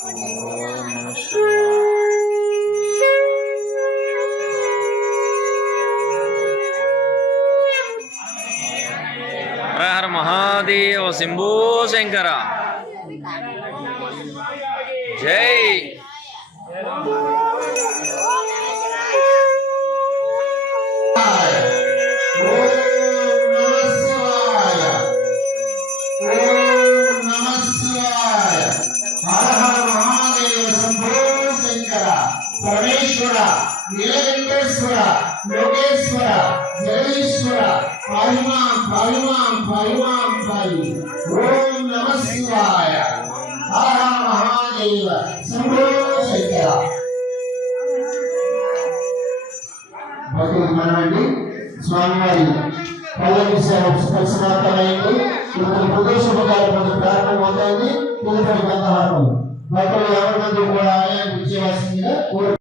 हर हर महादेव शंभो शंकर जय। परमेश्वर नीलकंठेश्वर योगेश्वर जगदीश्वर पाहिमां पाहिमां पाहिमां पाहि। ओम नमः शिवाय। हर हर महादेव शंभो शंकर। భక్తులకు మనమండి స్వామివారి పల్లకి సేవ పరిసమాప్తమైంది. ఇప్పుడు ప్రదోష కార్యక్రమం ప్రారంభమవుతోంది. తదుపరి గంధహారం భక్తులు ఎవరి మంది కూడా ఆలయానికి వచ్చేవాల్సిందిగా కోరు.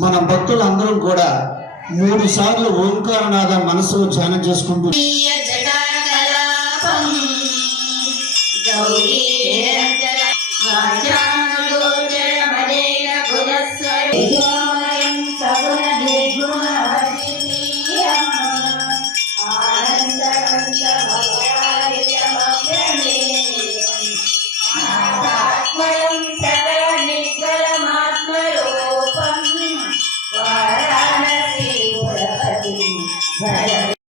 మన భక్తులందరం కూడా 3 సార్లు ఓంకారనాద మనసు ధ్యానం చేసుకుంటూ